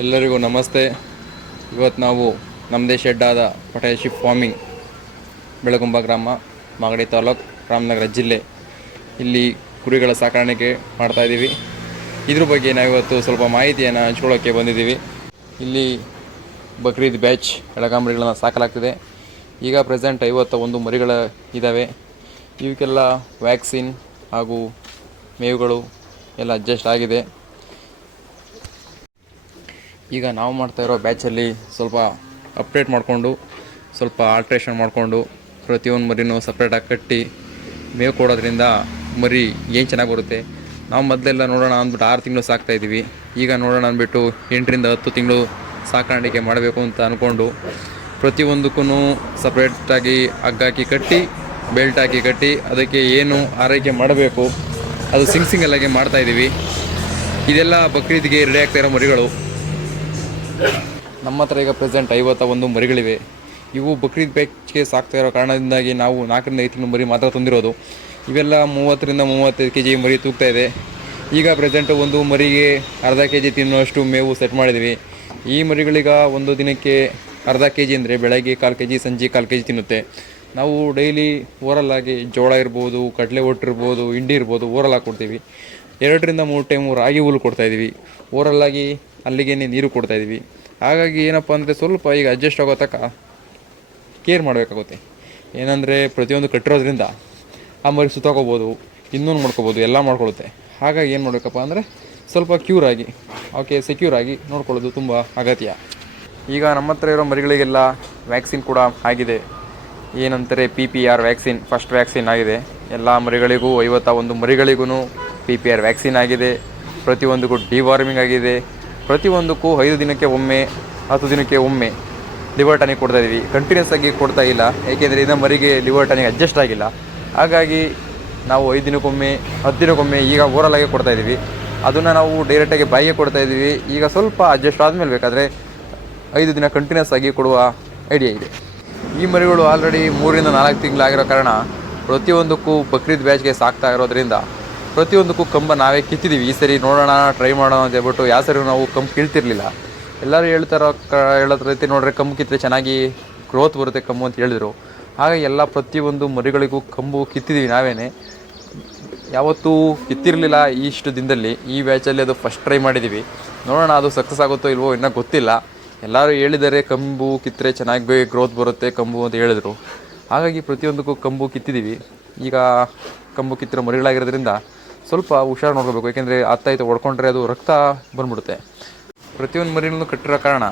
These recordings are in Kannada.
ಎಲ್ಲರಿಗೂ ನಮಸ್ತೆ. ಇವತ್ತು ನಾವು ನಮ್ಮದೇ ಶೆಡ್ ಆದ ಪಟೇಲ್ ಫಾರ್ಮಿಂಗ್ ಬೆಳಗುಂಬ ಗ್ರಾಮ, ಮಾಗಡಿ ತಾಲೂಕು, ರಾಮನಗರ ಜಿಲ್ಲೆ. ಇಲ್ಲಿ ಕುರಿಗಳ ಸಾಕಾಣಿಕೆ ಮಾಡ್ತಾ ಇದ್ದೀವಿ ಇದ್ರ ಬಗ್ಗೆ ನಾವು ಇವತ್ತು ಸ್ವಲ್ಪ ಮಾಹಿತಿಯನ್ನು ಹಂಚ್ಕೊಳ್ಳೋಕ್ಕೆ ಬಂದಿದ್ದೀವಿ ಇಲ್ಲಿ ಬಕ್ರೀದ್ ಬ್ಯಾಚ್ ಎಳಗಾಂಬರಿಗಳನ್ನು ಸಾಕಲಾಗ್ತಿದೆ. ಈಗ ಪ್ರೆಸೆಂಟ್ ಐವತ್ತ ಒಂದು ಮರಿಗಳ ಇದ್ದಾವೆ ಇವಕ್ಕೆಲ್ಲ ವ್ಯಾಕ್ಸಿನ್ ಹಾಗೂ ಮೇವುಗಳು ಎಲ್ಲ ಅಡ್ಜಸ್ಟ್ ಆಗಿದೆ. ಈಗ ನಾವು ಮಾಡ್ತಾ ಇರೋ ಬ್ಯಾಚಲ್ಲಿ ಸ್ವಲ್ಪ ಅಪ್ಡೇಟ್ ಮಾಡಿಕೊಂಡು, ಸ್ವಲ್ಪ ಆಲ್ಟ್ರೇಷನ್ ಮಾಡಿಕೊಂಡು, ಪ್ರತಿಯೊಂದು ಮರಿನೂ ಸಪ್ರೇಟಾಗಿ ಕಟ್ಟಿ, ಮೇವು ಕೊಡೋದ್ರಿಂದ ಮರಿ ಏನು ಚೆನ್ನಾಗಿ ಬರುತ್ತೆ. ನಾವು ಮೊದಲೆಲ್ಲ ನೋಡೋಣ ಅಂದ್ಬಿಟ್ಟು ಆರು ತಿಂಗಳು ಸಾಕ್ತಾ ಇದ್ದೀವಿ ಈಗ ನೋಡೋಣ ಅಂದ್ಬಿಟ್ಟು ಎಂಟರಿಂದ ಹತ್ತು ತಿಂಗಳು ಸಾಕಾಣಿಕೆ ಮಾಡಬೇಕು ಅಂತ ಅಂದ್ಕೊಂಡು ಪ್ರತಿಯೊಂದಕ್ಕೂ ಸಪ್ರೇಟಾಗಿ ಹಗ್ಗಾಕಿ ಕಟ್ಟಿ ಬೆಲ್ಟ್ ಹಾಕಿ ಕಟ್ಟಿ, ಅದಕ್ಕೆ ಏನು ಆರೈಕೆ ಮಾಡಬೇಕು, ಅದು ಸಿಂಗ್ ಸಿಂಗಲ್ಲಾಗಿ ಮಾಡ್ತಾಯಿದ್ದೀವಿ ಇದೆಲ್ಲ ಬಕ್ರೀದ್ಗೆ ರೆಡಿ ಆಗ್ತಾ ಇರೋ ಮರಿಗಳು. ನಮ್ಮ ಹತ್ರ ಈಗ ಪ್ರೆಸೆಂಟ್ ಐವತ್ತ ಒಂದು ಮರಿಗಳಿವೆ. ಇವು ಬಕ್ರೀದ್ ಬ್ಯಾಚ್ಗೆ ಸಾಕ್ತಾ ಇರೋ ಕಾರಣದಿಂದಾಗಿ ನಾವು ನಾಲ್ಕರಿಂದ ಐದು ತಿಂಗಳು ಮರಿ ಮಾತ್ರ ತಂದಿರೋದು. ಇವೆಲ್ಲ ಮೂವತ್ತರಿಂದ ಮೂವತ್ತೈದು ಕೆ ಜಿ ಮರಿ ತೂಗ್ತಾ ಇದೆ. ಈಗ ಪ್ರೆಸೆಂಟ್ ಒಂದು ಮರಿಗೆ ಅರ್ಧ ಕೆ ಜಿ ತಿನ್ನುವಷ್ಟು ಮೇವು ಸೆಟ್ ಮಾಡಿದ್ವಿ ಈ ಮರಿಗಳೀಗ ಒಂದು ದಿನಕ್ಕೆ ಅರ್ಧ ಕೆ ಜಿ ಅಂದರೆ ಬೆಳಗ್ಗೆ ಕಾಲು ಕೆ ಜಿ ಸಂಜೆ ಕಾಲು ಕೆ ಜಿ ತಿನ್ನುತ್ತೆ. ನಾವು ಡೈಲಿ ಓರಲ್ ಆಗಿ ಜೋಳ ಇರ್ಬೋದು, ಕಡಲೆ ಒಟ್ಟಿರ್ಬೋದು ಹಿಂಡಿ ಇರ್ಬೋದು ಓರಲ್ ಹಾಕಿ ಕೊಡ್ತೀವಿ ಎರಡರಿಂದ ಮೂರು ಟೈಮು ರಾಗಿ ಹುಲ್ಲು ಕೊಡ್ತಾಯಿದ್ದೀವಿ ಓರಲ್ಲಾಗಿ ಅಲ್ಲಿಗೆ ನೀರು ಕೊಡ್ತಾಯಿದ್ದೀವಿ ಹಾಗಾಗಿ ಏನಪ್ಪ ಅಂದರೆ ಸ್ವಲ್ಪ ಈಗ ಅಡ್ಜಸ್ಟ್ ಆಗೋ ತನಕ ಕೇರ್ ಮಾಡಬೇಕಾಗುತ್ತೆ. ಏನಂದರೆ ಪ್ರತಿಯೊಂದು ಕಟ್ಟಿರೋದ್ರಿಂದ ಆ ಮರಿ ಸುತ್ತಾಕೋಬೋದು, ಇನ್ನೊಂದು ಮಾಡ್ಕೋಬೋದು, ಎಲ್ಲ ಮಾಡ್ಕೊಳ್ಳುತ್ತೆ. ಹಾಗಾಗಿ ಏನು ಮಾಡಬೇಕಪ್ಪ ಅಂದರೆ ಸ್ವಲ್ಪ ಕ್ಯೂರ್ ಆಗಿ ಓಕೆ ಸೆಕ್ಯೂರ್ ಆಗಿ ನೋಡ್ಕೊಳ್ಳೋದು ತುಂಬ ಅಗತ್ಯ. ಈಗ ನಮ್ಮ ಹತ್ರ ಇರೋ ಮರಿಗಳಿಗೆಲ್ಲ ವ್ಯಾಕ್ಸಿನ್ ಕೂಡ ಆಗಿದೆ. ಏನಂತಾರೆ P P R vaccine first vaccine ಆಗಿದೆ. ಎಲ್ಲ ಮರಿಗಳಿಗೂ, ಐವತ್ತ ಒಂದು ಮರಿಗಳಿಗೂ ಪಿ ಪಿ ಆರ್ ವ್ಯಾಕ್ಸಿನ್ ಆಗಿದೆ. ಪ್ರತಿಯೊಂದಕ್ಕೂ ಡಿವಾರ್ಮಿಂಗ್ ಆಗಿದೆ. ಪ್ರತಿಯೊಂದಕ್ಕೂ ಐದು ದಿನಕ್ಕೆ ಒಮ್ಮೆ, ಹತ್ತು ದಿನಕ್ಕೆ ಒಮ್ಮೆ ಲಿವರ್ ಟಾನಿಕ್ ಕೊಡ್ತಾ ಇದ್ದೀವಿ ಕಂಟಿನ್ಯೂಸ್ ಆಗಿ ಕೊಡ್ತಾ ಇಲ್ಲ, ಏಕೆಂದರೆ ಇದನ್ನು ಮರಿಗೆ ಲಿವರ್ ಟಾನಿಕ್ ಅಡ್ಜಸ್ಟ್ ಆಗಿಲ್ಲ. ಹಾಗಾಗಿ ನಾವು ಐದು ದಿನಕ್ಕೊಮ್ಮೆ, ಹತ್ತು ದಿನಕ್ಕೊಮ್ಮೆ ಈಗ ಓರಲ್ ಆಗಿ ಕೊಡ್ತಾ ಇದ್ದೀವಿ ಅದನ್ನು ನಾವು ಡೈರೆಕ್ಟಾಗಿ ಬಾಯಿಗೆ ಕೊಡ್ತಾ ಇದ್ದೀವಿ ಈಗ ಸ್ವಲ್ಪ ಅಡ್ಜಸ್ಟ್ ಆದಮೇಲೆ ಬೇಕಾದರೆ ಐದು ದಿನ ಕಂಟಿನ್ಯೂಸ್ ಆಗಿ ಕೊಡುವ ಐಡಿಯಾ ಇದೆ. ಈ ಮರಿಗಳು ಆಲ್ರೆಡಿ ಮೂರರಿಂದ ನಾಲ್ಕು ತಿಂಗಳಾಗಿರೋ ಕಾರಣ ಪ್ರತಿಯೊಂದಕ್ಕೂ ಬಕ್ರೀದ್ ಬ್ಯಾಚ್ಗೆ ಸಾಕ್ತಾ ಇರೋದ್ರಿಂದ ಪ್ರತಿಯೊಂದಕ್ಕೂ ಕಂಬ ನಾವೇ ಕಿತ್ತಿದ್ದೀವಿ ಈ ಸರಿ ನೋಡೋಣ ಟ್ರೈ ಮಾಡೋಣ ಅಂತ ಹೇಳ್ಬಿಟ್ಟು ಯಾವ ಸರಿ ನಾವು ಕಂಬ ಕೀಳ್ತಿರ್ಲಿಲ್ಲ. ಎಲ್ಲರೂ ಹೇಳ್ತಾರೋ, ಕ ಹೇಳೋದ್ರ ರೀತಿ ನೋಡ್ರೆ ಕಂಬು ಕಿತ್ತರೆ ಚೆನ್ನಾಗಿ ಗ್ರೋತ್ ಬರುತ್ತೆ ಕಂಬು ಅಂತ ಹೇಳಿದರು. ಹಾಗೆ ಎಲ್ಲ ಪ್ರತಿಯೊಂದು ಮರಿಗಳಿಗೂ ಕಂಬು ಕಿತ್ತಿದ್ದೀವಿ ನಾವೇ ಯಾವತ್ತೂ ಕಿತ್ತಿರಲಿಲ್ಲ ಇಷ್ಟು ದಿನದಲ್ಲಿ. ಈ ಬ್ಯಾಚಲ್ಲಿ ಅದು ಫಸ್ಟ್ ಟ್ರೈ ಮಾಡಿದ್ದೀವಿ ನೋಡೋಣ ಅದು ಸಕ್ಸಸ್ ಆಗುತ್ತೋ ಇಲ್ವೋ ಇನ್ನೂ ಗೊತ್ತಿಲ್ಲ. ಎಲ್ಲರೂ ಹೇಳಿದ್ದಾರೆ ಕಂಬು ಕಿತ್ತರೆ ಚೆನ್ನಾಗಿ ಗ್ರೋತ್ ಬರುತ್ತೆ ಕಂಬು ಅಂತ ಹೇಳಿದರು. ಹಾಗಾಗಿ ಪ್ರತಿಯೊಂದಕ್ಕೂ ಕಂಬು ಕಿತ್ತಿದ್ದೀವಿ ಈಗ ಕಂಬು ಕಿತ್ತಿರೋ ಮರಿಗಳಾಗಿರೋದ್ರಿಂದ ಸ್ವಲ್ಪ ಹುಷಾರು ನೋಡ್ಕೋಬೇಕು. ಯಾಕೆಂದರೆ ಇತ್ತು ಹೊಡ್ಕೊಂಡ್ರೆ ಅದು ರಕ್ತ ಬಂದ್ಬಿಡುತ್ತೆ. ಪ್ರತಿಯೊಂದು ಮರಿನೂ ಕಟ್ಟಿರೋ ಕಾರಣ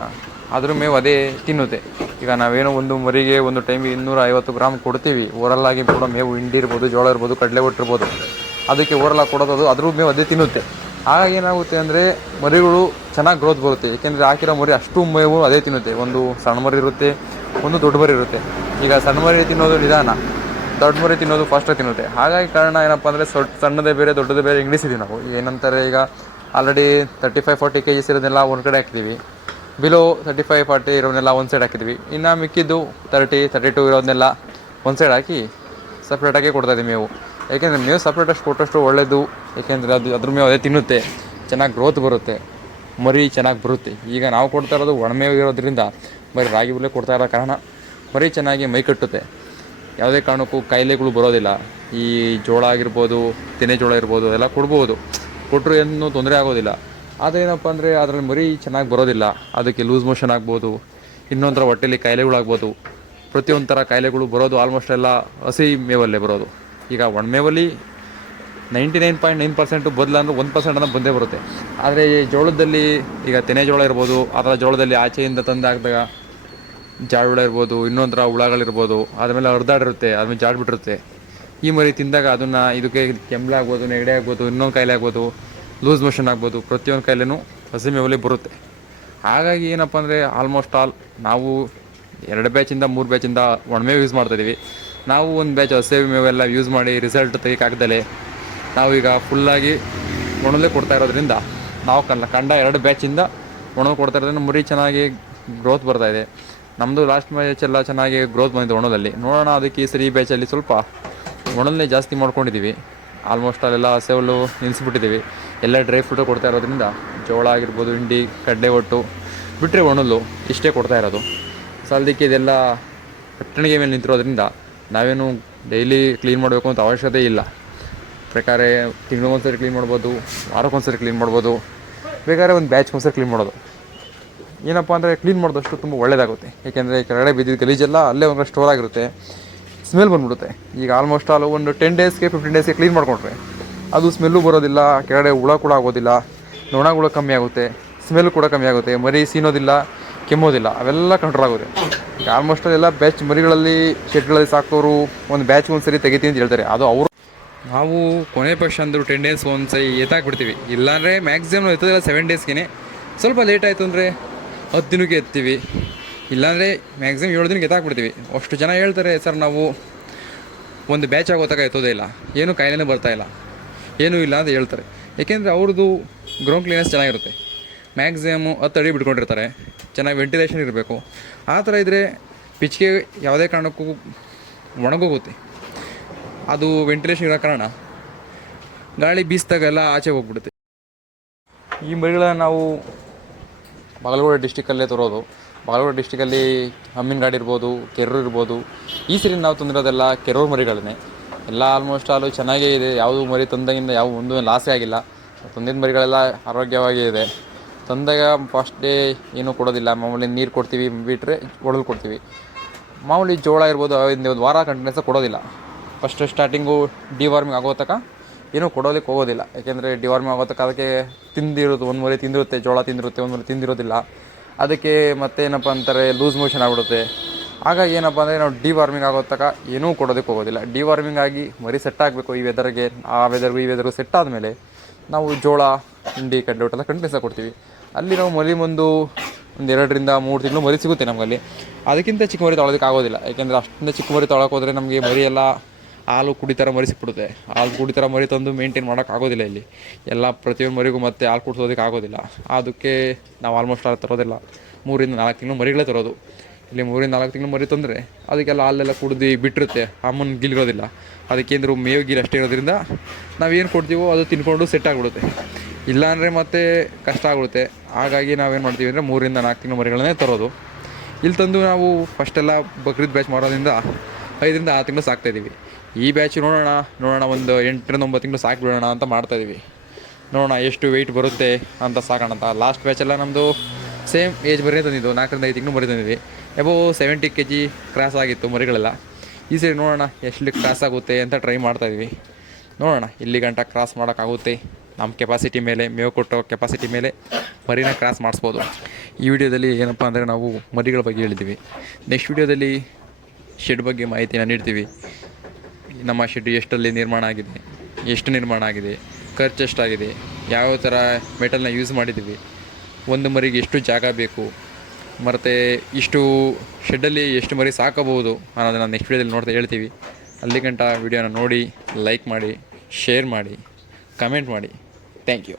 ಅದ್ರ ಮೇವು ಅದೇ ತಿನ್ನುತ್ತೆ. ಈಗ ನಾವೇನೋ ಒಂದು ಮರಿಗೆ ಒಂದು ಟೈಮಿಗೆ ಇನ್ನೂರ ಐವತ್ತು ಗ್ರಾಮ್ ಕೊಡ್ತೀವಿ. ಓರಲ್ಲಾಗಿ ಕೂಡ ಮೇವು ಹಿಂಡಿ ಇರ್ಬೋದು, ಜೋಳ ಇರ್ಬೋದು, ಕಡಲೆ ಒಟ್ಟಿರ್ಬೋದು ಅದಕ್ಕೆ ಓರಲಾಗಿ ಕೊಡೋದು, ಅದು ಅದ್ರ ಮೇವು ಅದೇ ತಿನ್ನುತ್ತೆ. ಆಗ ಏನಾಗುತ್ತೆ ಅಂದರೆ ಮರಿಗಳು ಚೆನ್ನಾಗಿ ಗ್ರೋತ್ ಬರುತ್ತೆ. ಏಕೆಂದರೆ ಹಾಕಿರೋ ಮರಿ ಅಷ್ಟು ಮೇವು ಅದೇ ತಿನ್ನುತ್ತೆ. ಒಂದು ಸಣ್ಣ ಮರಿ ಇರುತ್ತೆ, ಒಂದು ದೊಡ್ಡ ಮರಿ ಇರುತ್ತೆ. ಈಗ ಸಣ್ಣ ಮರಿ ತಿನ್ನೋದು ನಿಧಾನ. ದೊಡ್ಡ ಮರಿ ತಿನ್ನೋದು ಫಾಸ್ಟಾಗಿ ತಿನ್ನುತ್ತೆ ಹಾಗಾಗಿ ಕಾರಣ ಏನಪ್ಪ ಅಂದರೆ ಸೊ ಸಣ್ಣದೇ ಬೇರೆ, ದೊಡ್ಡದೇ ಬೇರೆ ಇಂಗ್ಲಿಸಿದ್ದೀವಿ ನಾವು. ಏನಂತಾರೆ ಈಗ already thirty five forty K Gs ಇರೋದನ್ನೆಲ್ಲ ಒಂದು ಕಡೆ ಹಾಕ್ತೀವಿ ಬಿಲೋ ತರ್ಟಿ ಫೈವ್ ಫಾರ್ಟಿ ಇರೋದನ್ನೆಲ್ಲ ಒಂದು ಸೈಡ್ ಹಾಕಿದ್ವಿ. ಇನ್ನು ಮಿಕ್ಕಿದ್ದು ತರ್ಟಿ ತರ್ಟಿ ಟು ಇರೋದನ್ನೆಲ್ಲ ಒಂದು ಸೈಡ್ ಹಾಕಿ ಸಪ್ರೇಟಾಗಿ ಕೊಡ್ತಾಯಿದ್ದೀವಿ ಮೇವು. ಏಕೆಂದರೆ ಮೇವು ಸಪ್ರೇಟಾಗಿ ಕೊಟ್ಟಷ್ಟು ಒಳ್ಳೆಯದು ಏಕೆಂದರೆ ಅದು, ಅದ್ರ ಮೇವು ಅದೇ ತಿನ್ನುತ್ತೆ. ಚೆನ್ನಾಗಿ ಗ್ರೋತ್ ಬರುತ್ತೆ. ಮರಿ ಚೆನ್ನಾಗಿ ಬರುತ್ತೆ. ಈಗ ನಾವು ಕೊಡ್ತಾ ಇರೋದು ಒಣಮೇವು ಇರೋದ್ರಿಂದ ಬರೀ ರಾಗಿ ಹುಲ್ಲೇ ಕೊಡ್ತಾ ಇರೋ ಕಾರಣ ಮರಿ ಚೆನ್ನಾಗಿ ಮೈ ಕಟ್ಟುತ್ತೆ. ಯಾವುದೇ ಕಾರಣಕ್ಕೂ ಕಾಯಿಲೆಗಳು ಬರೋದಿಲ್ಲ. ಈ ಜೋಳ ಆಗಿರ್ಬೋದು, ತೆನೆ ಜೋಳ ಇರ್ಬೋದು, ಅದೆಲ್ಲ ಕೊಡ್ಬೋದು. ಕೊಟ್ಟರು ಏನೂ ತೊಂದರೆ ಆಗೋದಿಲ್ಲ. ಆದರೆ ಏನಪ್ಪ ಅಂದರೆ ಅದರಲ್ಲಿ ಮರಿ ಚೆನ್ನಾಗಿ ಬರೋದಿಲ್ಲ. ಅದಕ್ಕೆ ಲೂಸ್ ಮೋಷನ್ ಆಗ್ಬೋದು ಇನ್ನೊಂಥರ ಹೊಟ್ಟೆಲಿ ಕಾಯಿಲೆಗಳಾಗ್ಬೋದು. ಪ್ರತಿಯೊಂದು ಥರ ಕಾಯಿಲೆಗಳು ಬರೋದು ಆಲ್ಮೋಸ್ಟ್ ಎಲ್ಲ ಹಸಿ ಮೇವಲ್ಲೇ ಬರೋದು. ಈಗ ಒಣ ಮೇವಲ್ಲಿ ninety nine point nine percent ಬದಲು ಅಂದರೆ ಒಂದು ಪರ್ಸೆಂಟ್ ಅನ್ನೋ ಬಂದೇ ಬರುತ್ತೆ. ಆದರೆ ಈ ಜೋಳದಲ್ಲಿ ಈಗ ತೆನೆ ಜೋಳ ಇರ್ಬೋದು, ಅದರ ಜೋಳದಲ್ಲಿ ಆಚೆಯಿಂದ ತಂದು ಹಾಕಿದಾಗ ಜಾಡುಳ ಇರ್ಬೋದು ಇನ್ನೊಂಥರ ಹುಳಗಳಿರ್ಬೋದು ಅದಮೇಲೆ ಹರಿದಾಡಿರುತ್ತೆ ಅದ್ಮೇಲೆ ಜಾಡ್ಬಿಟ್ಟಿರುತ್ತೆ. ಈ ಮರಿ ತಿಂದಾಗ ಅದನ್ನು ಇದಕ್ಕೆ ಕೆಮ್ಲೆ ಆಗ್ಬೋದು, ನೆಗಡಿ ಆಗ್ಬೋದು, ಇನ್ನೊಂದು ಕಾಯಿಲೆ ಆಗ್ಬೋದು, ಲೂಸ್ ಮೋಷನ್ ಆಗ್ಬೋದು, ಪ್ರತಿಯೊಂದು ಕಾಯಿಲೆನೂ ಹಸಿ ಮೇವಲ್ಲಿ ಬರುತ್ತೆ. ಹಾಗಾಗಿ ಏನಪ್ಪ ಅಂದರೆ ಆಲ್ಮೋಸ್ಟ್ ಆಲ್ ನಾವು ಎರಡು ಬ್ಯಾಚಿಂದ ಮೂರು ಬ್ಯಾಚಿಂದ ಒಣಮೇವು ಯೂಸ್ ಮಾಡ್ತಾಯಿದ್ದೀವಿ ನಾವು ಒಂದು ಬ್ಯಾಚ್ ಹಸಿ ಮೇವೆಲ್ಲ ಯೂಸ್ ಮಾಡಿ ರಿಸಲ್ಟ್ ತೆಗಿಕಾಗ್ದಲೆ ನಾವೀಗ ಫುಲ್ಲಾಗಿ ಒಣಲೇ ಕೊಡ್ತಾ ಇರೋದ್ರಿಂದ ನಾವು ಕಲ್ಲ ಕಂಡ ಎರಡು ಬ್ಯಾಚಿಂದ ಒಣ ಕೊಡ್ತಾ ಇರೋದ್ರಿಂದ ಮರಿ ಚೆನ್ನಾಗಿ ಗ್ರೋತ್ ಬರ್ತಾಯಿದೆ ನಮ್ಮದು ಲಾಸ್ಟ್ ಮ್ಯಾಚ್ ಎಲ್ಲ ಚೆನ್ನಾಗಿ ಗ್ರೋತ್ ಬಂದಿದೆ ಒಣದಲ್ಲಿ. ನೋಡೋಣ ಅದಕ್ಕೆ ಈ ಸರಿ ಬ್ಯಾಚಲ್ಲಿ ಸ್ವಲ್ಪ ಒಣಲ್ಲೇ ಜಾಸ್ತಿ ಮಾಡ್ಕೊಂಡಿದ್ದೀವಿ ಆಲ್ಮೋಸ್ಟ್ ಅಲ್ಲೆಲ್ಲ ಸೇವಲು ನಿಲ್ಲಿಸ್ಬಿಟ್ಟಿದ್ದೀವಿ ಎಲ್ಲ ಡ್ರೈ ಫ್ರೂಟು ಕೊಡ್ತಾ ಇರೋದ್ರಿಂದ ಜೋಳ ಆಗಿರ್ಬೋದು, ಹಿಂಡಿ, ಕಡಲೆ ಒಟ್ಟು ಬಿಟ್ಟರೆ ಒಣಲು ಇಷ್ಟೇ ಕೊಡ್ತಾ ಇರೋದು. ಸಲ್ದಕ್ಕೆ ಇದೆಲ್ಲ ಕಟ್ಟಣಿಗೆ ಮೇಲೆ ನಿಂತಿರೋದ್ರಿಂದ ನಾವೇನು ಡೈಲಿ ಕ್ಲೀನ್ ಮಾಡಬೇಕು ಅಂತ ಅವಶ್ಯಕತೆ ಇಲ್ಲ. ಪ್ರಕಾರ ತಿಂಗಳಿಗೊಂದ್ಸರಿ ಕ್ಲೀನ್ ಮಾಡ್ಬೋದು, ವಾರಕ್ಕೊಂದ್ಸರಿ ಕ್ಲೀನ್ ಮಾಡ್ಬೋದು. ಬೇಕಾದ್ರೆ ಒಂದು ಬ್ಯಾಚ್ಗೊಂದ್ಸರಿ ಕ್ಲೀನ್ ಮಾಡೋದು. ಏನಪ್ಪ ಅಂದರೆ ಕ್ಲೀನ್ ಮಾಡಿದಷ್ಟು ತುಂಬ ಒಳ್ಳೆಯದಾಗುತ್ತೆ ಏಕೆಂದರೆ ಕೆಳಗಡೆ ಬಿದ್ದಿದ್ದ ಗಲೀಜೆಲ್ಲ ಅಲ್ಲೇ ಒಂದು ಸ್ಟೋರ್ ಆಗಿರುತ್ತೆ. ಸ್ಮೆಲ್ ಬಂದ್ಬಿಡುತ್ತೆ. ಈಗ ಆಲ್ಮೋಸ್ಟ್ ಆಲ್ ಒಂದು ಟೆನ್ ಡೇಸ್ಗೆ ಫಿಫ್ಟೀನ್ ಡೇಸ್ಗೆ ಕ್ಲೀನ್ ಮಾಡ್ಕೊಂಡ್ರೆ ಅದು ಸ್ಮೆಲ್ಲು ಬರೋದಿಲ್ಲ, ಕೆಳಗಡೆ ಹುಳ ಕೂಡ ಆಗೋದಿಲ್ಲ ನೊಣಗಳು ಕಮ್ಮಿ ಆಗುತ್ತೆ ಸ್ಮೆಲ್ ಕೂಡ ಕಮ್ಮಿ ಆಗುತ್ತೆ, ಮರಿ ಸೀನೋದಿಲ್ಲ, ಕೆಮ್ಮೋದಿಲ್ಲ, ಅವೆಲ್ಲ ಕಂಟ್ರೋಲ್ ಆಗುತ್ತೆ. ಈಗ ಆಲ್ಮೋಸ್ಟ್ ಎಲ್ಲ ಬ್ಯಾಚ್ ಮರಿಗಳಲ್ಲಿ ಶೆಡ್ಗಳಲ್ಲಿ ಸಾಕೋರು ಒಂದು ಬ್ಯಾಚ್ಗೆ ಒಂದು ಸರಿ ತೆಗಿತೀನಿ ಅಂತ ಹೇಳ್ತಾರೆ. ಅದು ಅವರು ನಾವು ಕೊನೆ ಪಕ್ಷ ಅಂದರು ಟೆನ್ ಡೇಸ್ ಒಂದು ಸರಿ ಎತ್ತಾಕ್ಬಿಡ್ತೀವಿ. ಇಲ್ಲಾಂದರೆ ಮ್ಯಾಕ್ಸಿಮಮ್ ಎತ್ತೋದಿಲ್ಲ ಸೆವೆನ್ ಡೇಸ್ಗೆ ಸ್ವಲ್ಪ ಲೇಟ್ ಆಯಿತು ಅಂದರೆ ಹತ್ತು ದಿನಕ್ಕೆ ಎತ್ತೀವಿ. ಇಲ್ಲಾಂದರೆ ಮ್ಯಾಕ್ಸಿಮಮ್ ಏಳು ದಿನಕ್ಕೆ ಎತ್ತಾಕ್ಬಿಡ್ತೀವಿ. ಅಷ್ಟು ಜನ ಹೇಳ್ತಾರೆ, ಸರ್, ನಾವು ಒಂದು ಬ್ಯಾಚ್ ಆಗೋ ತಗ ಎತ್ತೋದೇ ಇಲ್ಲ. ಏನು ಕಾಯಿಲೆನೂ ಬರ್ತಾ ಇಲ್ಲ. ಏನೂ ಇಲ್ಲ ಅಂತ ಹೇಳ್ತಾರೆ. ಏಕೆಂದರೆ ಅವ್ರದ್ದು ಗ್ರೌಂಡ್ ಕ್ಲೀನೆಸ್ ಚೆನ್ನಾಗಿರುತ್ತೆ. ಮ್ಯಾಕ್ಸಿಮಮ್ ಹತ್ತು ಅಡಿ ಬಿಟ್ಕೊಂಡಿರ್ತಾರೆ. ಚೆನ್ನಾಗಿ ವೆಂಟಿಲೇಷನ್ ಇರಬೇಕು. ಆ ಥರ ಇದ್ದರೆ ಪಿಚ್ಕೆ ಯಾವುದೇ ಕಾರಣಕ್ಕೂ ಒಣಗೋಗುತ್ತೆ. ಅದು ವೆಂಟಿಲೇಷನ್ ಇರೋ ಕಾರಣ. ಗಾಳಿ ಬೀಸಿದಾಗೆಲ್ಲ ಆಚೆ ಹೋಗ್ಬಿಡುತ್ತೆ. ಈ ಮರಿಗಳನ್ನು ನಾವು ಬಾಗಲಕೋಟೆ ಡಿಸ್ಟಿಕಲ್ಲೇ ತರೋದು. ಬಾಗಲಕೋಟೆ ಡಿಸ್ಟಿಕಲ್ಲಿ ಹಮ್ಮಿನಗಾಡಿ ಇರ್ಬೋದು, ಕೆರೂರು ಇರ್ಬೋದು, ಈ ಸರಿ ನಾವು ತಂದಿರೋದೆಲ್ಲ ಕೆರೂರು ಮರಿಗಳನ್ನೇ. ಎಲ್ಲ ಆಲ್ಮೋಸ್ಟ್ ಆಲು ಚೆನ್ನಾಗೇ ಇದೆ. ಯಾವುದು ಮರಿ ತಂದಾಗಿಂದ ಯಾವ ಒಂದು ಲಾಸೇ ಆಗಿಲ್ಲ. ತಂದಿದ್ದ ಮರಿಗಳೆಲ್ಲ ಆರೋಗ್ಯವಾಗೇ ಇದೆ. ತಂದಾಗ ಫಸ್ಟ್ ಡೇ ಏನೂ ಕೊಡೋದಿಲ್ಲ. ಮಾಮೂಲಿ ನೀರು ಕೊಡ್ತೀವಿ ಬಿಟ್ಟರೆ ಒಡಲು ಕೊಡ್ತೀವಿ. ಮಾಮೂಲಿ ಜೋಳ ಇರ್ಬೋದು ಒಂದು ವಾರ ಕಂಟಿನ್ಯೂಸ್ ಕೊಡೋದಿಲ್ಲ. ಫಸ್ಟ್ ಸ್ಟಾರ್ಟಿಂಗು ಡಿವಾರ್ಮಿಂಗ್ ಆಗೋ ತನಕ ಏನೂ ಕೊಡೋದಕ್ಕೆ ಹೋಗೋದಿಲ್ಲ. ಯಾಕೆಂದರೆ ಆಗೋ ತನಕ ಅದಕ್ಕೆ ತಿಂದಿರೋದು, ಒಂದು ಮರಿ ತಿಂದಿರುತ್ತೆ, ಜೋಳ ತಿಂದಿರುತ್ತೆ, ಒಂದು ಮರಿ ತಿಂದಿರೋದಿಲ್ಲ. ಅದಕ್ಕೆ ಮತ್ತೆ ಏನಪ್ಪ ಅಂತಾರೆ, ಲೂಸ್ ಮೋಷನ್ ಆಗ್ಬಿಡುತ್ತೆ. ಹಾಗಾಗಿ ಏನಪ್ಪ ಅಂದರೆ ನಾವು ಡಿವಾರ್ಮಿಂಗ್ ಆಗೋ ತಕ್ಕ ಏನೂ ಕೊಡೋದಕ್ಕೆ ಹೋಗೋದಿಲ್ಲ. ಡಿವಾರ್ಮಿಂಗ್ ಆಗಿ ಮರಿ ಸೆಟ್ ಆಗಬೇಕು ಈ ವೆದರ್ಗೆ ಆ ವೆದರ್ಗೂ ಈ ವೆದರ್ಗೂ ಸೆಟ್ ಆದಮೇಲೆ ನಾವು ಜೋಳ, ಹಿಂಡಿ ಕಡ್ಲೆ ಊಟ ಕಂಟಿನ್ಯೂಸ್ ಕೊಡ್ತೀವಿ. ಅಲ್ಲಿ ನಾವು ಮರಿ ಒಂದು ಒಂದು ಎರಡರಿಂದ ಮೂರು ತಿಂಗಳು ಮರಿ ಸಿಗುತ್ತೆ ನಮಗಲ್ಲಿ. ಅದಕ್ಕಿಂತ ಚಿಕ್ಕ ಮರಿ ತೊಳೋದಕ್ಕೆ ಆಗೋದಿಲ್ಲ. ಯಾಕೆಂದರೆ ಅಷ್ಟಿಂದ ಚಿಕ್ಕ ಮರಿ ತೊಳಕೋದ್ರೆ ನಮಗೆ ಮರಿ ಎಲ್ಲ ಹಾಲು ಕುಡಿತಾರ ಮರಿ ಸಿಕ್ಬಿಡುತ್ತೆ ಹಾಲು ಕುಡಿತಾರ ಮರಿ ತಂದು ಮೇಂಟೈನ್ ಮಾಡೋಕ್ಕಾಗೋದಿಲ್ಲ ಇಲ್ಲಿ. ಎಲ್ಲ ಪ್ರತಿಯೊಂದು ಮರಿಗೂ ಮತ್ತೆ ಹಾಲು ಕುಡಿಸೋದಕ್ಕೆ ಆಗೋದಿಲ್ಲ. ಅದಕ್ಕೆ ನಾವು ಆಲ್ಮೋಸ್ಟ್ ಹಾಲು ತರೋದಿಲ್ಲ. ಮೂರಿಂದ ನಾಲ್ಕು ತಿಂಗಳು ಮರಿಗಳೇ ತರೋದು. ಇಲ್ಲಿ ಮೂರಿಂದ ನಾಲ್ಕು ತಿಂಗಳು ಮರಿ ತಂದರೆ ಅದಕ್ಕೆಲ್ಲ ಹಾಲೆಲ್ಲ ಕುಡ್ದು ಬಿಟ್ಟಿರುತ್ತೆ. ಅಮ್ಮನ ಗಿಲ್ಲಿರೋದಿಲ್ಲ ಅದಕ್ಕೇಂದ್ರೆ ಮೇವು ಗಿಲ್ ಅಷ್ಟೇ ಇರೋದ್ರಿಂದ ನಾವೇನು ಕೊಡ್ತೀವೋ ಅದು ತಿನ್ಕೊಂಡು ಸೆಟ್ ಆಗಿಬಿಡುತ್ತೆ. ಇಲ್ಲಾಂದರೆ ಮತ್ತೆ ಕಷ್ಟ ಆಗುತ್ತೆ. ಹಾಗಾಗಿ ನಾವೇನು ಮಾಡ್ತೀವಿ ಅಂದರೆ ಮೂರಿಂದ ನಾಲ್ಕು ತಿಂಗಳು ಮರಿಗಳನ್ನೇ ತರೋದು. ಇಲ್ಲಿ ತಂದು ನಾವು ಫಸ್ಟೆಲ್ಲ ಬಕ್ರೀದ್ ಬ್ಯಾಚ್ ಮಾಡೋದ್ರಿಂದ ಐದರಿಂದ ಆರು ತಿಂಗಳು ಸಾಕ್ತಾಯಿದ್ದೀವಿ ಈ ಬ್ಯಾಚ್ ನೋಡೋಣ ನೋಡೋಣ ಒಂದು ಎಂಟರಿಂದ ಒಂಬತ್ತು ತಿಂಗಳು ಸಾಕು ಬಿಡೋಣ ಅಂತ ಮಾಡ್ತಾಯಿದ್ದೀವಿ ನೋಡೋಣ ಎಷ್ಟು ವೆಯ್ಟ್ ಬರುತ್ತೆ ಅಂತ ಸಾಕೋಣ ಅಂತ. ಲಾಸ್ಟ್ ಬ್ಯಾಚೆಲ್ಲ ನಮ್ಮದು ಸೇಮ್ ಏಜ್ ಬರೀ ತಂದಿದ್ದು, ನಾಲ್ಕರಿಂದ ಐದು ತಿಂಗಳು ಮರಿ ತಂದಿದ್ವಿ. Above seventy K G cross ಆಗಿತ್ತು ಮರಿಗಳೆಲ್ಲ. ಈ ಸರಿ ನೋಡೋಣ ಎಷ್ಟು ಕ್ರಾಸ್ ಆಗುತ್ತೆ ಅಂತ ಟ್ರೈ ಮಾಡ್ತಾಯಿದ್ವಿ ನೋಡೋಣ, ಇಲ್ಲಿ ಗಂಟ ಕ್ರಾಸ್ ಮಾಡೋಕ್ಕಾಗುತ್ತೆ. ನಮ್ಮ ಕೆಪಾಸಿಟಿ ಮೇಲೆ, ಮೇವು ಕೊಟ್ಟೋ ಕೆಪಾಸಿಟಿ ಮೇಲೆ ಮರಿನ ಕ್ರಾಸ್ ಮಾಡಿಸ್ಬೋದು. ಈ ವಿಡಿಯೋದಲ್ಲಿ ಏನಪ್ಪ ಅಂದರೆ ನಾವು ಮರಿಗಳ ಬಗ್ಗೆ ಹೇಳಿದ್ದೀವಿ. ನೆಕ್ಸ್ಟ್ ವಿಡಿಯೋದಲ್ಲಿ ಶೆಡ್ ಬಗ್ಗೆ ಮಾಹಿತಿನ ನೀಡ್ತೀವಿ. ನಮ್ಮ ಶೆಡ್ ಎಷ್ಟಲ್ಲಿ ನಿರ್ಮಾಣ ಆಗಿದೆ, ಎಷ್ಟು ನಿರ್ಮಾಣ ಆಗಿದೆ, ಖರ್ಚು ಎಷ್ಟಾಗಿದೆ, ಯಾವ ಥರ ಮೆಟಲ್ನ ಯೂಸ್ ಮಾಡಿದ್ದೀವಿ, ಒಂದು ಮರಿಗೆ ಎಷ್ಟು ಜಾಗ ಬೇಕು, ಮತ್ತು ಇಷ್ಟು ಶೆಡ್ಡಲ್ಲಿ ಎಷ್ಟು ಮರಿ ಸಾಕಬಹುದು ಅನ್ನೋದನ್ನು ನೆಕ್ಸ್ಟ್ ವಿಡಿಯೋದಲ್ಲಿ ನೋಡ್ತಾ ಹೇಳ್ತೀವಿ. ಅಲ್ಲಿಗಂಟ ವಿಡಿಯೋನ ನೋಡಿ ಲೈಕ್ ಮಾಡಿ ಶೇರ್ ಮಾಡಿ ಕಮೆಂಟ್ ಮಾಡಿ. Thank you